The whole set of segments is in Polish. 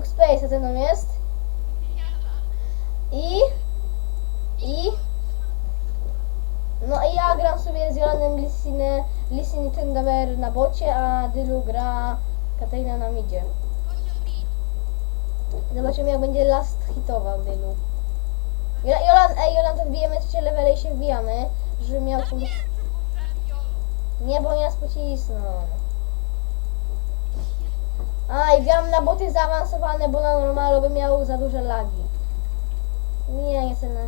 Duke Space, a ze mną jest? I... I... No i ja gram sobie z Jolanem Lissiny, Lissiny Tendamer na bocie, a Dylu gra Katarina na midzie. Zobaczymy jak będzie last hitował Dylu. Jola- Jolan, ej Jolan, to wbijemy trzecie levele i się wbijamy, żeby miał... tu- Nie, bo mnie pocisną. A, i na boty zaawansowane, bo na normalu by miał za duże lagi. Nie, nie chcę na...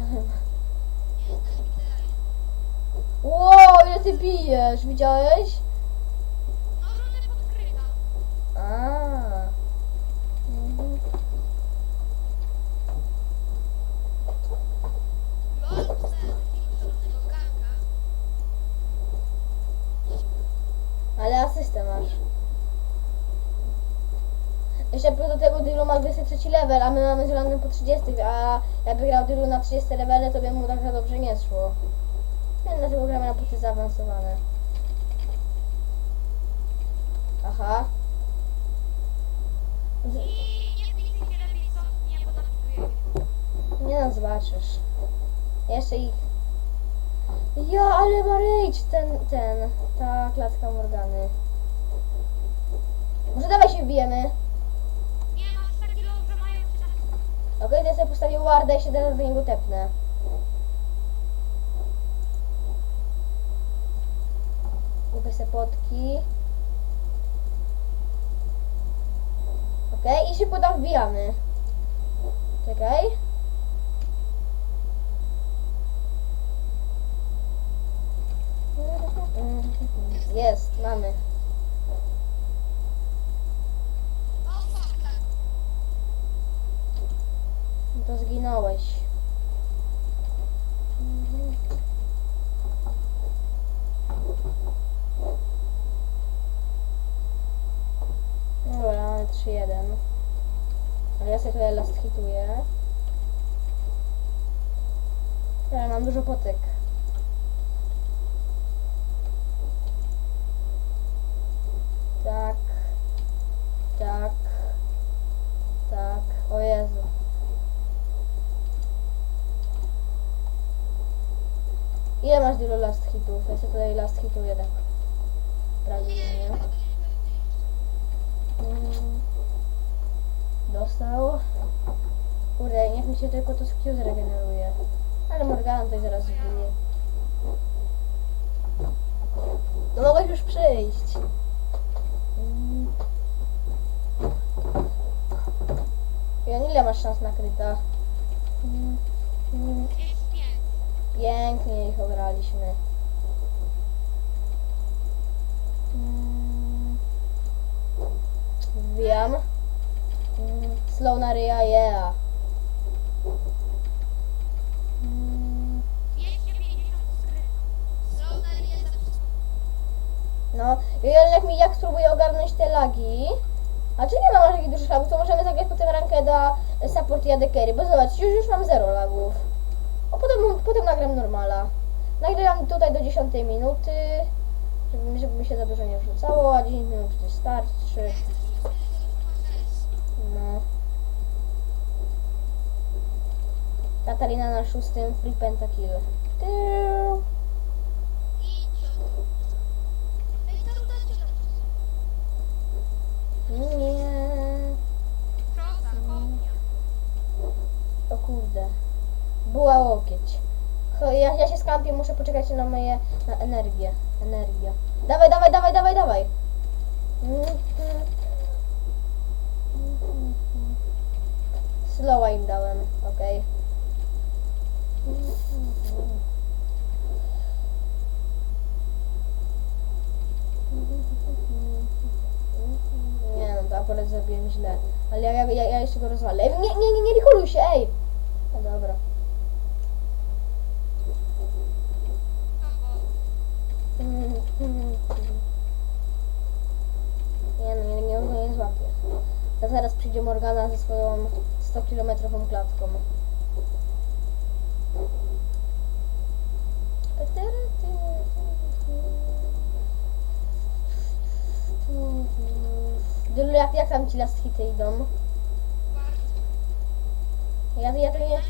Wow, ile ty bijesz, widziałeś? A. Mhm. Ale asystę masz. Plus do tego Dylu ma 23 level, a my mamy zielony po 30, a jakby grał Dylu na 30 levele, to by mu tak za dobrze nie szło. Nie wiem dlaczego gramy na punkty zaawansowane. Aha. Nie no, zobaczysz. Jeszcze ich. Ja, ale ma ten, ten, ta klatka Morgany. Może dawaj się wbijemy. Okej, to ja sobie postawię warda i się teraz do niego tepnę. Kupię sobie potki. Okej, i się poda wbijamy. Czekaj. Jest, mamy. To zginąłeś. Dobra, mamy 3-1. Ale ja sobie tutaj last hituję. Ja mam dużo potek. Tak. Tak. Tak. O Jezu. Ile masz dużo last hitów? Ja sobie tutaj last hituję tak. Prawidłnie. Mm. Dostał. Kurde, niech mi się tylko to skill zregeneruje. Ale Morgana to zaraz zbije. No mogłeś już przyjść. Mm. Jan, ile masz szans na kryta? Mm. Pięknie ich ograliśmy. Mm. Slow na ryja, yeah. No, jak mi jak spróbuję ogarnąć te lagi. A czy nie aż takich dużych lagów, to możemy zagrać potem rankę do support i carry, bo zobacz, już, już mam zero lagów. A potem, potem nagram normala. Nagram tutaj do 10 minuty, żeby, żeby mi się za dużo nie wrzucało, a 10 minut wystarczy. No. Katarina na szóstym free pentakill. Nie. O kurde. Była łokieć. Ja, ja się skampię, muszę poczekać na moje na energię. Energia. Dawaj, dawaj, dawaj, dawaj, dawaj. Slowa im dałem, okej. Nie no, to akurat zrobiłem źle. Ale ja, ja, ja, ja jeszcze go rozwalę. Ej, Nie, nie, nie, nie rikoluj się, ej! No dobra. Nie no, nie, nie, nie, złapię. To zaraz przyjdzie Morgana ze swoją 100-kilometrową klatką. Dylu, jak, jak tam ci last hity idą? Ja, ja to nie...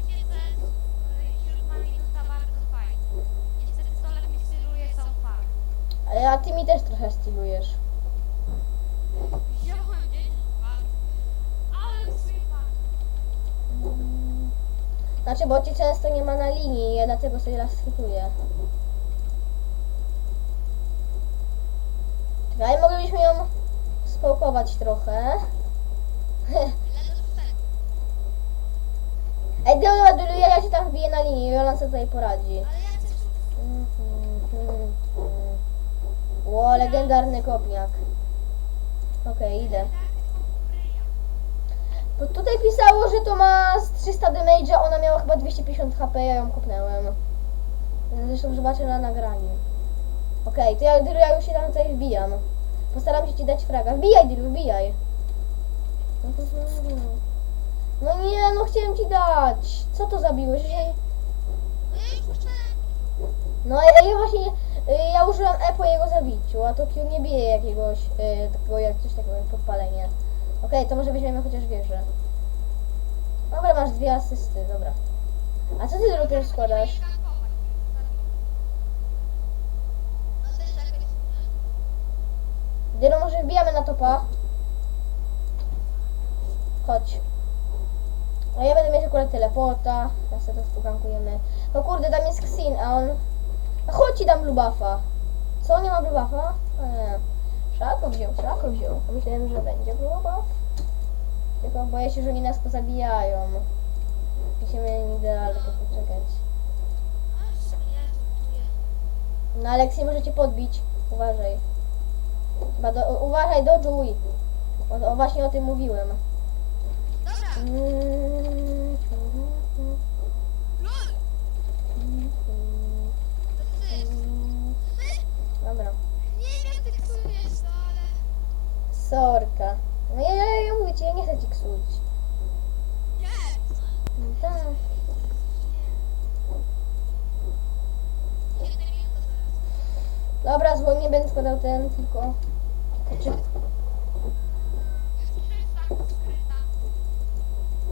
A ty mi też trochę stylujesz. Znaczy, bo cię często nie ma na linii, ja dlatego sobie raz schwytuję. Czekaj, moglibyśmy ją społkować trochę. Ej, dobra, dobra, ja, się tam wbiję na linię, Jolan sobie tutaj poradzi. Ale ja chcę Ło, legendarny kopniak. Okej, idę. Bo tutaj pisało, że to ma z 300 damage'a, ona miała chyba 250 HP, ja ją kopnęłem. Zresztą zobaczę na nagraniu. Okej, to ja, ja już się tam tutaj wbijam. Postaram się ci dać fraga. Wbijaj, Dilu, wbijaj. No nie, no chciałem ci dać. Co to zabiłeś? No ja, ja właśnie, ja użyłam E po jego zabiciu, a to Q nie bije jakiegoś, y, takiego jak coś takiego jak podpalenie. Okej, to może weźmiemy chociaż wieżę. Dobra, masz dwie asysty, dobra. A co ty drugiej składasz? Dylo, może wbijamy na topa? Chodź. A ja będę mieć akurat teleporta, ja sobie to stukankujemy. No kurde, tam jest Xin, a on... A chodź ci dam blue buffa. Co, nie ma blue buffa? Szako wziął, szako wziął. Myślałem, że będzie buff. Tylko boję się, że oni nas pozabijają. Musimy idealnie poczekać. No Aleksji możecie podbić. Uważaj. Chyba do, uważaj, dodżuj. O, o, właśnie o tym mówiłem. Mm. Sorka. No ja, ja, ja mówię ci, ja nie chcę ci ksuć. No Tak. Dobra, zło nie będę składał ten, tylko...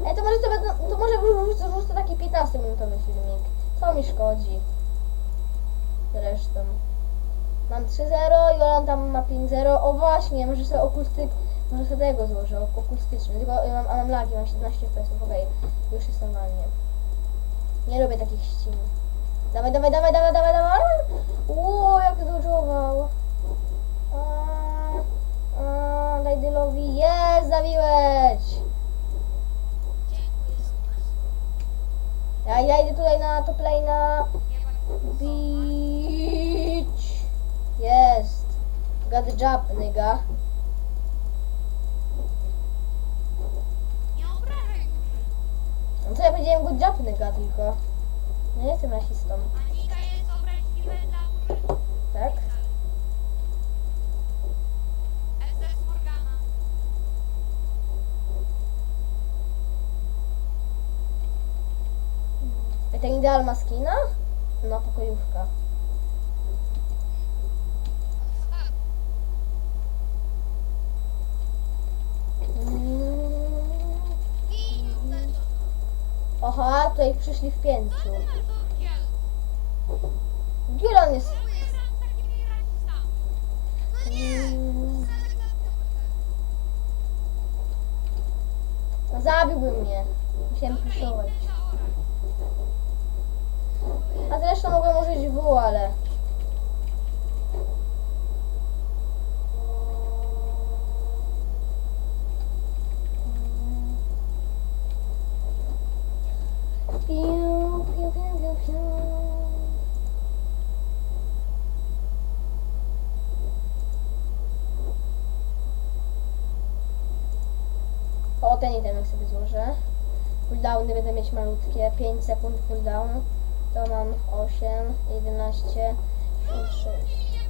Ej, to może to, będą- to może wrzucę, wrzucę taki 15-minutowy filmik. Co mi szkodzi? Zresztą. Mam 3-0, Jolan tam ma 5-0. O właśnie, może sobie okustyk... Może sobie tego złożę, akustyczny. Tylko mam, mam lagi, mam 17 FPS, okej. Już jest normalnie. Nie lubię takich ścin. Dawaj, dawaj, dawaj, dawaj, dawaj, dawaj! Ło, jak zdążował! Daj Dylowi, jest, zabiłeś! Ja, ja idę tutaj na top lane'a. Beach. Jest. The job, nigga. Nie obrażaj. No co ja powiedziałem good job, nigga tylko. Nie jestem rasistą, Anika jest obraźliwe dla murzy. tak? SS Morgana. I ten ideal ma skina? No, pokojówka. Mm. Oha, tutaj przyszli w pięciu. Co to za dziel? Gdzie on jest? Mm. Zabiłby mnie. Musiałem puszować. A zresztą mogłem użyć W, ale... Piu, piu, piu, piu, piu. O, ten itemek sobie złożę. Cooldowny będę mieć malutkie. 5 sekund cooldown. To mam 8, 11, 6.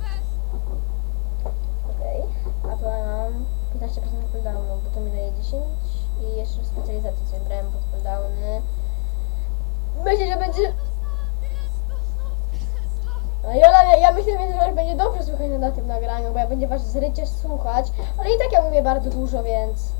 Okej. A to mam 15% cooldownu, bo to mi daje 10. I jeszcze specjalizację sobie brałem pod cooldowny. Myślę, że będzie... No Jola, ja, ja myślę, że będzie dobrze słychać na tym nagraniu, bo ja będzie was zrycie słuchać, ale i tak ja mówię bardzo dużo, więc...